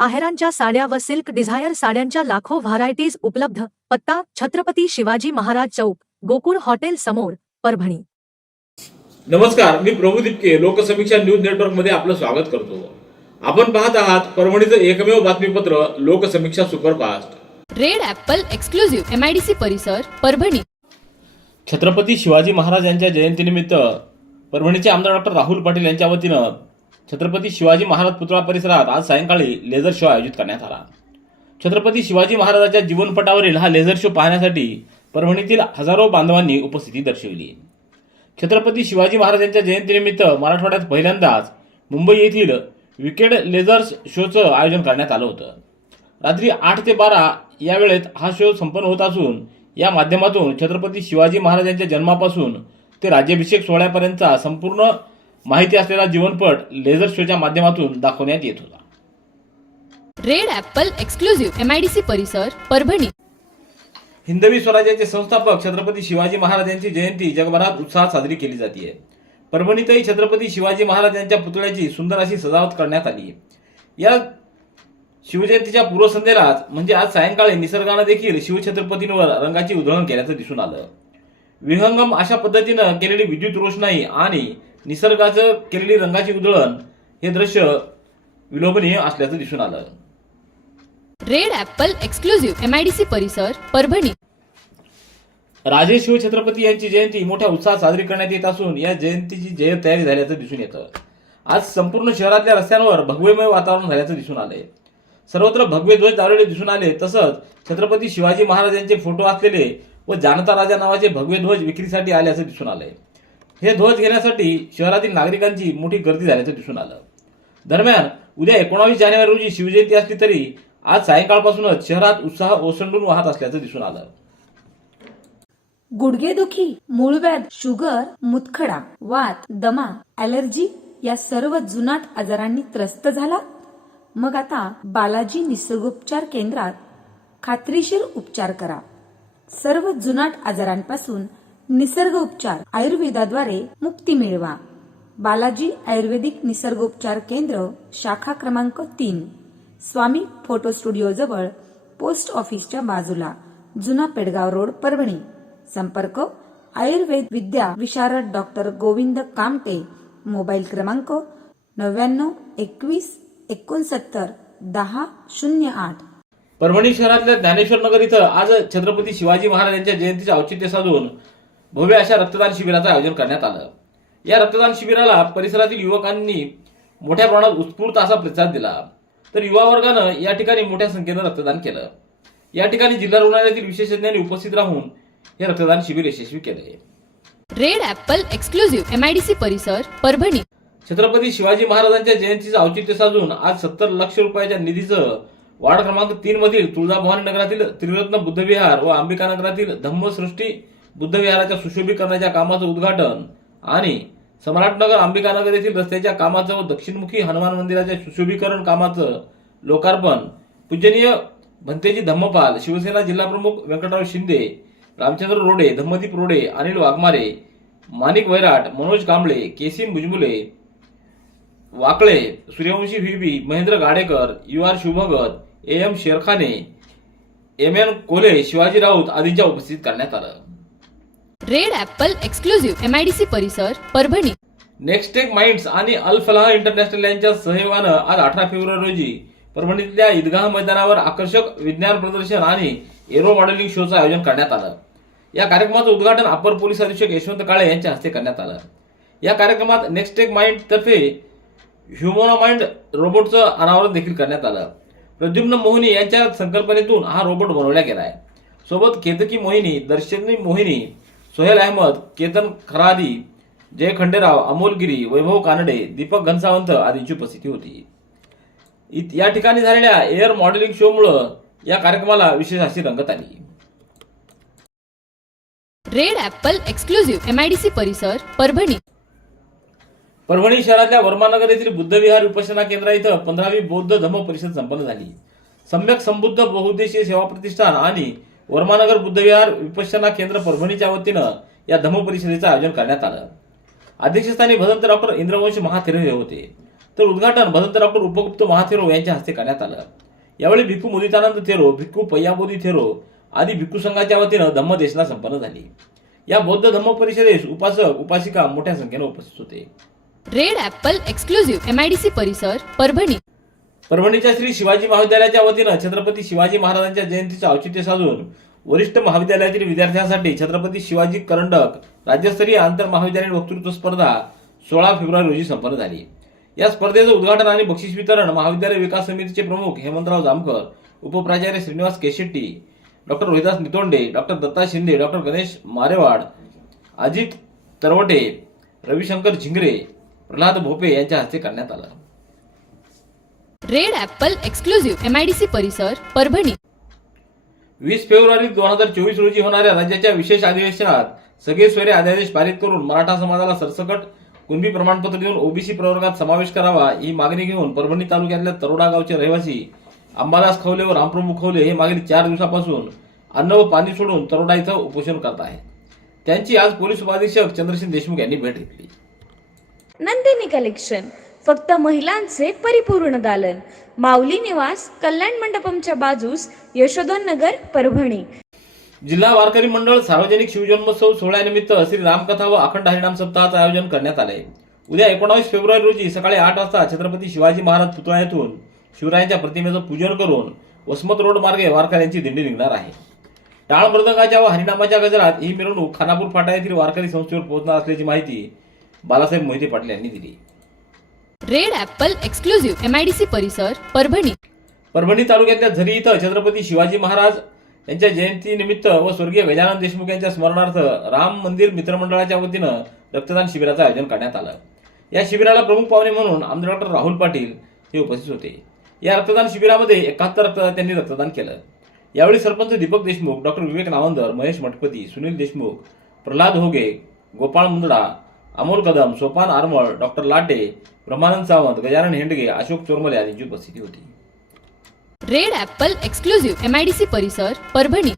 आहेरांच्या साड्या व silk Dzire साड्यांच्या लाखो व्हरायटीज उपलब्ध. पत्ता छत्रपती शिवाजी महाराज चौक गोकुळ हॉटेल समोर परभणी. नमस्कार मी प्रभू दिपके लोकसमीक्षा न्यूज नेटवर्कमध्ये आपलं स्वागत करतो. आपण पाहत आहात परभणीचं एकमेव बातमीपत्र Loksamiksha superfast. Red Apple Exclusive MIDC परिसर परभणी. छत्रपती शिवाजी महाराज यांच्या जयंतीनिमित्त परभणीचे आमदार डॉक्टर राहुल पाटील यांच्या वतीनं छत्रपती शिवाजी महाराज पुतळा परिसरात आज सायंकाळी लेझर शो आयोजित करण्यात आला. छत्रपती शिवाजी महाराजांच्या जीवनपटावरील हा लेझर शो पाहण्यासाठी परभणीतील हजारो बांधवांनी उपस्थिती दर्शविली. छत्रपती शिवाजी महाराजांच्या जयंतीनिमित्त मराठवाड्यात पहिल्यांदाच मुंबई येथील विकेड लेझर्स शोचं आयोजन करण्यात आलं होतं. रात्री आठ ते बारा या वेळेत हा शो संपन्न होत असून या माध्यमातून छत्रपती शिवाजी महाराजांच्या जन्मापासून ते राज्याभिषेक सोहळ्यापर्यंतचा संपूर्ण माहिती असलेला जीवनपट लेझर शोच्या माध्यमातून दाखवण्यात येत होता. रेड ॲपल एक्सक्लुझिव्ह एमआयडीसी परिसर परभणी. हिंदवी स्वराज्याचे संस्थापक छत्रपती शिवाजी महाराज यांची जयंती जगभरात उत्साहात साजरी केली जाते परभणीतही छत्रपती शिवाजी महाराज यांच्या पुतळ्याची सुंदर अशी सजावट करण्यात आली या शिवजयंतीच्या पूर्वसंध्येलाच म्हणजे आज सायंकाळी निसर्गानं देखील शिवछत्रपतींवर रंगाची उधळण केल्याचं दिसून आलं. विहंगम अशा पद्धतीनं केलेली विद्युत रोषणाई आणि निसर्गाचं केलेली रंगाची उधळण हे दृश्य विलोभनीय असल्याचं दिसून आलं. रेड ॲपल एक्सक्लुझिव्ह एमआयडीसी परिसर परभणी. राजे शिवछत्रपती यांची जयंती मोठ्या उत्साहात साजरी करण्यात येत असून या जयंतीची जय तयारी झाल्याचं दिसून येतं. आज संपूर्ण शहरातल्या रस्त्यांवर भगवेमय वातावरण झाल्याचं दिसून आलंय. सर्वत्र भगवे ध्वज लावलेले दिसून आले तसंच छत्रपती शिवाजी महाराज यांचे फोटो असलेले व जानता राजा नावाचे भगवे ध्वज विक्रीसाठी आल्याचं दिसून आलंय. हे ध्वज घेण्यासाठी शहरातील नागरिकांची मोठी गर्दी झाल्याचं दिसून आलं. दरम्यान उद्या एकोणावीस जानेवारी रोजी शिवजयंती असली तरी आज सायंकाळपासूनच शहरात उत्साह ओसंडून वाहत असल्याचं दिसून आलं. गुडघेदुखी मूळव्याध शुगर मुतखडा वात दमा ॲलर्जी या सर्व जुनाट आजारांनी त्रस्त झाला. मग आता बालाजी निसर्गोपचार केंद्रात खात्रीशीर उपचार करा. सर्व जुनाट आजारांपासून निसर्ग उपचार आयुर्वेदाद्वारे मुक्ती मिळवा. बालाजी आयुर्वेदिक निसर्गोपचार केंद्र शाखा क्रमांक तीन. स्वामी फोटो स्टुडिओ जवळ पोस्ट ऑफिसच्या बाजूला जुना पेडगाव रोड परभणी. संपर्क आयुर्वेद विद्या विशारद डॉक्टर गोविंद कामटे. मोबाईल क्रमांक नव्याण्णव एकवीस एकोणसत्तर दहा शून्य आठ. परभणी शहरातल्या ज्ञानेश्वर नगर इथं आज छत्रपती शिवाजी महाराज यांच्या जयंतीचे औचित्य साधून भव्य अशा रक्तदान शिबिराचं आयोजन करण्यात आलं. या रक्तदान शिबिराला परिसरातील युवकांनी मोठ्या प्रमाणात उत्स्फूर्त असा प्रतिसाद दिला. तर युवा वर्गानं या ठिकाणी मोठ्या संख्येनं रक्तदान केलं. या ठिकाणी जिल्हा रुग्णालयातील विशेषज्ञांनी उपस्थित राहून हे रक्तदान शिबिर यशस्वी केलंय रेड ॲपल एक्सक्लुझिव्ह एमआयडीसी परिसर परभणी. छत्रपती शिवाजी महाराजांच्या जयंतीचं औचित्य साधून आज सत्तर लक्ष रुपयाच्या निधीचं वार्ड क्रमांक तीन मधील तुळजाभवानी नगरातील त्रिरत्न बुद्धविहार व अंबिका नगरातील धम्मसृष्टी बुद्धविहाराच्या सुशोभीकरणाच्या कामाचं उद्घाटन आणि सम्राटनगर अंबिकानगर येथील रस्त्याच्या कामाचं व दक्षिणमुखी हनुमान मंदिराच्या सुशोभीकरण कामाचं लोकार्पण. पूजनीय भंतेजी धम्मपाल शिवसेना जिल्हाप्रमुख Vyankatrao Shinde Ramchandra Rode Dhammadeep Rode Anil Waghmare Manik Vairat Manoj Kamble केसिम Bhujbule Wakle Suryavanshi V B Mahendra Gadekar U R Shubhgat A M Sherkhane M N Kole Shivaji Raut आदींच्या उपस्थित करण्यात आलं. रेड ऍपल एक्सक्लुझिव्ह एमआयडीसी परिसर परभणी. नेक्स्टेक माइंड्स आणि अल फलाह इंटरनॅशनल यांच्या सहयोगानं आज अठरा फेब्रुवारी रोजी परभणीतल्या ईदगाह मैदानावर आकर्षक विज्ञान प्रदर्शन आणि एरो मॉडेलिंग शोचं आयोजन करण्यात आलं. या कार्यक्रमाचं उद्घाटन अपर पोलीस अधीक्षक यशवंत काळे यांच्या हस्ते करण्यात आलं. या कार्यक्रमात नेक्स्टेक माइंड तर्फे ह्युमोनामाइंड रोबोटचं अनावरण देखील करण्यात आलं. प्रद्युम्न मोहिनी यांच्या संकल्पनेतून हा रोबोट बनवला गेला आहे. सोबत केतकी मोहिनी दर्शनी मोहिनी सोहेल अहमद केतन खरादी जय खंडेराव अमोल गिरी वैभव कानडे दीपक घनसावंत आदींची उपस्थिती होती. या ठिकाणी झालेल्या एअर मॉडेलिंग शोमुळं या कार्यक्रमाला विशेष अशी रंगत आली. Red Apple Exclusive M I D C परिसर परभणी. परभणी शहरातल्या वर्मानगर येथील बुद्धविहार विपश्यना केंद्र इथं पंधरावी बौद्ध धम्म परिषद संपन्न झाली. सम्यक संबुद्ध बहुउद्देशीय सेवा प्रतिष्ठान आणि वर्मानगर बुद्धविहार विपश्यना केंद्र परभणीच्या वतीनं या धम्म परिषदेचं आयोजन करण्यात आलं. अध्यक्षस्थानी भदंत डॉक्टर इंद्रवंश महाथेरो हे होते. तर उद्घाटन भदंत डॉक्टर उपगुप्त महाथेरो यांच्या हस्ते करण्यात आलं. यावेळी भिक्खू मुदितानंद थेरो भिक्खू पय्याबोधी थेरो आदी भिक्खू संघाच्या वतीनं धम्मदेशना संपन्न झाली. या बौद्ध धम्म परिषदेस उपासक उपासिका मोठ्या संख्येनं उपस्थित होते. रेड ॲपल एक्सक्लुझिव्ह एमआयडीसी परिसर परभणी. परभणीच्या श्री शिवाजी महाविद्यालयाच्या वतीनं छत्रपती शिवाजी महाराजांच्या जयंतीचं औचित्य साधून वरिष्ठ महाविद्यालयातील विद्यार्थ्यांसाठी छत्रपती शिवाजी करंडक राज्यस्तरीय आंतर महाविद्यालयीन वक्तृत्व स्पर्धा सोळा फेब्रुवारी रोजी संपन्न झाली. या स्पर्धेचं उद्घाटन आणि बक्षीस वितरण महाविद्यालय विकास समितीचे प्रमुख Hemantrao Jamkar उपप्राचार्य Shrinivas Keshetti doctor Rohidas Nitonde doctor Datta Shinde doctor Ganesh Marewad Ajit Tarwate Ravishankar Zingre Pralhad Bhope यांच्या हस्ते करण्यात आलं. Red Apple Exclusive M I D C परिसर परभणी. वीस फेब्रुवारी दोन हजार चोवीस रोजी होणाऱ्या राज्याच्या विशेष अधिवेशनात सगळे सोयरे अध्यादेश पारित करून मराठा समाजाला सरसकट कुणबी प्रमाणपत्र देऊन ओबीसी प्रवर्गात समावेश करावा ही मागणी घेऊन परभणी तालुक्यातल्या तरोडा गावचे रहिवासी अंबादास खवले व रामप्रभू खवले हे मागील चार दिवसापासून अन्न व पाणी सोडून तरोडा इथं उपोषण करत आहेत. त्यांची आज पोलीस उपाधीक्षक चंद्रसिंह देशमुख यांनी भेट घेतली. नंदिनी कलेक्शन. फक्त महिलांचे परिपूर्ण दालन. माऊली निवास कल्याण मंडपमच्या बाजूस यशोधन नगर परभणी. जिल्हा वारकरी मंडळ सार्वजनिक शिवजन्मोत्सव सोहळ्यानिमित्त श्री रामकथा व अखंड हरिनाम सप्ताहाचं आयोजन करण्यात आले उद्या एकोणावीस फेब्रुवारी रोजी सकाळी आठ वाजता छत्रपती शिवाजी महाराज पुतळा येथून शिवरायांच्या प्रतिमेचं पूजन करून वसमत रोड मार्गे वारकऱ्यांची दिंडी निघणार आहे. टाळ मृदंगाच्या व हरिनामाच्या गजरात ही मिरवणूक खानापूर फाटा येथील वारकरी संस्थेवर पोहोचणार असल्याची माहिती बालासाहेब मोहिते पाटील यांनी दिली. Red Apple Exclusive M I D C परिसर परभणी. परभणी तालुक्यातल्या झरी इथं छत्रपती शिवाजी महाराज यांच्या जयंतीनिमित्त व स्वर्गीय गजानन देशमुख यांच्या स्मरणार्थ राम मंदिर मित्रमंडळाच्या वतीनं रक्तदान शिबिराचं आयोजन करण्यात आलं. या शिबिराला प्रमुख पाहुणे म्हणून आमदार डॉक्टर राहुल पाटील हे उपस्थित होते. या रक्तदान शिबिरामध्ये एकाहत्तर रक्तदात्यांनी रक्तदान केलं. यावेळी सरपंच दीपक देशमुख डॉक्टर विवेक नावंदर महेश मठपती सुनील देशमुख प्रल्हाद होगे गोपाळ मुंदडा अमोल कदम सोपान आरमळ डॉक्टर लाटे ब्रह्मानंद सावंत गजानन हेंडगे अशोक चोरमले आदींची उपस्थिती होती. Red Apple Exclusive M I D C परिसर परभणी.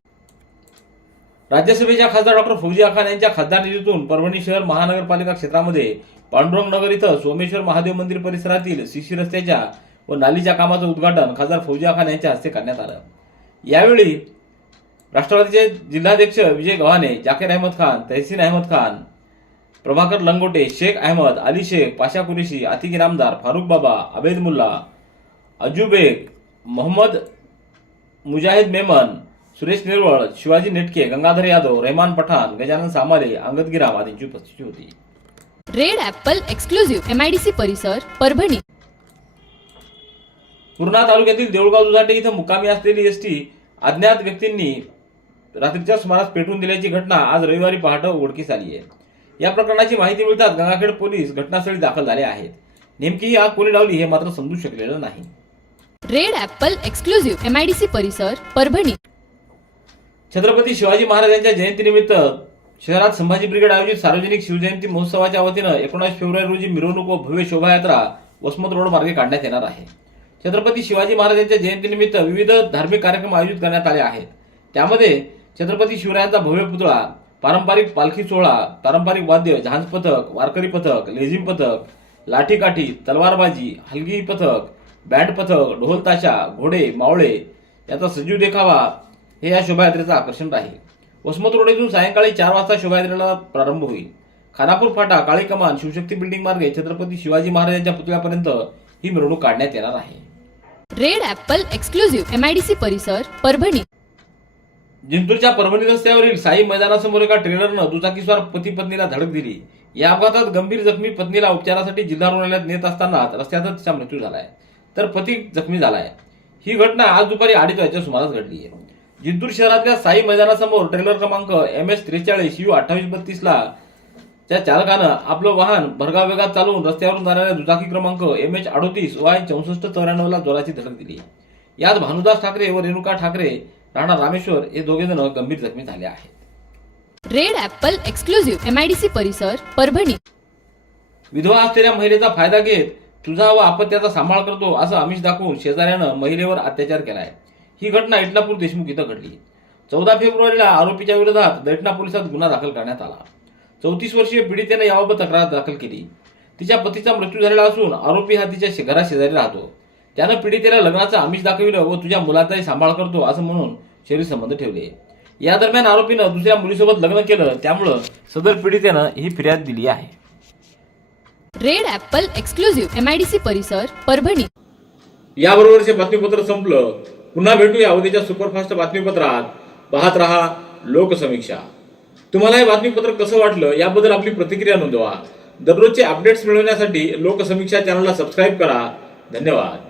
राज्यसभेच्या खासदार डॉक्टर फौजिया खान यांच्या खासदार निधीतून परभणी शहर महानगरपालिका क्षेत्रामध्ये पांडुरंग नगर इथं सोमेश्वर महादेव मंदिर परिसरातील सीसी रस्त्याच्या व नालीच्या कामाचं उद्घाटन खासदार फौजिया खान यांच्या हस्ते करण्यात आलं. यावेळी राष्ट्रवादीचे जिल्हाध्यक्ष विजय गव्हाणे जाकीर अहमद खान तहसीन अहमद खान प्रभाकर लंगोटे शेख अहमद अली शेख पाशा कुरेशी आतिक इनामदार फारुख बाबा अबेद मुल्ला अजुबेग मोहम्मद मुजाहिद मेमन सुरेश निर्वळ शिवाजी नेटके गंगाधर यादव रहमान पठाण गजानन सामाले अंगद गिराम आदींची उपस्थिती होती. Red Apple Exclusive M I D C परिसर परभणी. पूर्णा तालुक्यातील देऊळगाव दुधाटे इथं मुक्कामी असलेली एसटी अज्ञात व्यक्तींनी रात्रीच्या सुमारास पेटवून दिल्याची घटना आज रविवारी पहाटे उघडकीस आली आहे. या प्रकरणाची माहिती मिळताच गंगाखेड पोलीस घटनास्थळी दाखल झाले आहेत. नेमकी आग कोणी लावली हे मात्र समजू शकलेलं नाही. Red Apple Exclusive M I D C परिसर परभणी. छत्रपती शिवाजी महाराजांच्या जयंतीनिमित्त शहरात संभाजी ब्रिगेड आयोजित सार्वजनिक शिवजयंती महोत्सवाच्या वतीनं एकोणीस फेब्रुवारी रोजी मिरवणूक व भव्य शोभायात्रा वसमत रोड मार्गे काढण्यात येणार आहे. छत्रपती शिवाजी महाराजांच्या जयंतीनिमित्त विविध धार्मिक कार्यक्रम आयोजित करण्यात आले आहेत. त्यामध्ये छत्रपती शिवरायांचा भव्य पुतळा पारंपरिक पालखी सोहळा पारंपरिक वाद्य झांज पथक वारकरी पथक लेझिम पथक लाठीकाठी तलवारबाजी हलगी पथक बँड पथक ढोल ताशा घोडे मावळे याचा सजीव देखावा हे या शोभायात्रेचं आकर्षण राहील. वसमत रोड येथून सायंकाळी चार वाजता शोभायात्रेला प्रारंभ होईल. खानापूर फाटा काळी कमान शिवशक्ती बिल्डिंग मार्गे छत्रपती शिवाजी महाराजांच्या पुतळ्यापर्यंत ही मिरवणूक काढण्यात येणार आहे. रेड ॲपल एक्सक्लुझिव्ह एमआयडीसी परिसर परभणी. जिंतूरच्या परभणी रस्त्यावरील साई मैदानासमोर एका ट्रेलरनं दुचाकीस्वार पती पत्नीला धडक दिली. या अपघातात गंभीर जखमी पत्नीला उपचारासाठी जिल्हा रुग्णालयात नेत असताना रस्त्यातच तिचा मृत्यू झालाय. तर पती जखमी झालाय. ही घटना आज दुपारी अडीच वाजच्या सुमारास घडली आहे. जिंतूर शहरातल्या साई मैदानासमोर ट्रेलर क्रमांक एम एस त्रेचाळीस यू अठ्ठावीस बत्तीसला त्या चालकानं आपलं वाहन भरगाव वेगात चालवून रस्त्यावरून जाणाऱ्या दुचाकी क्रमांक एम एच अडोतीस वाय चौसष्ट चौऱ्याण्णवला जोराची धडक दिली. यात भानुदास ठाकरे व रेणुका ठाकरे राणा रामेश्वर हे दोघे जण गंभीर जखमी झाले आहेत. Red Apple Exclusive M I D C परिसर परभणी. विधवा असलेल्या महिलेचा फायदा घेत तुझा व अपत्याचा सांभाळ करतो असं आमिष दाखवून शेजाऱ्यानं महिलेवर अत्याचार केलाय. ही घटना इटनापूर देशमुख इथं घडली. चौदा फेब्रुवारीला आरोपीच्या विरोधात दैठणा पोलिसात गुन्हा दाखल करण्यात आला. चौतीस वर्षीय पीडितेनं याबाबत तक्रार दाखल केली. तिच्या पतीचा मृत्यू झालेला असून आरोपी हा तिच्या घराशेजारी राहतो. त्यानं पीडितेला लग्नाचं आमिष दाखविलं व तुझ्या मुलाचाही सांभाळ करतो असं म्हणून शरीर संबंध ठेवले. या दरम्यान आरोपीनं दुसऱ्या मुलीसोबत लग्न केलं त्यामुळं सदर पीडितेनं ही फिर्याद दिली आहे. Red Apple Exclusive M I D C परिसर परभणी. याबरोबरचे बातमीपत्र संपलं. पुन्हा भेटूया उद्याच्या सुपरफास्ट बातमीपत्रात. पाहत रहा लोकसमीक्षा. तुम्हाला हे बातमीपत्र कसं वाटलं याबद्दल आपली प्रतिक्रिया नोंदवा. दररोजचे अपडेट्स मिळवण्यासाठी लोकसमीक्षा चॅनलला सबस्क्राईब करा. धन्यवाद.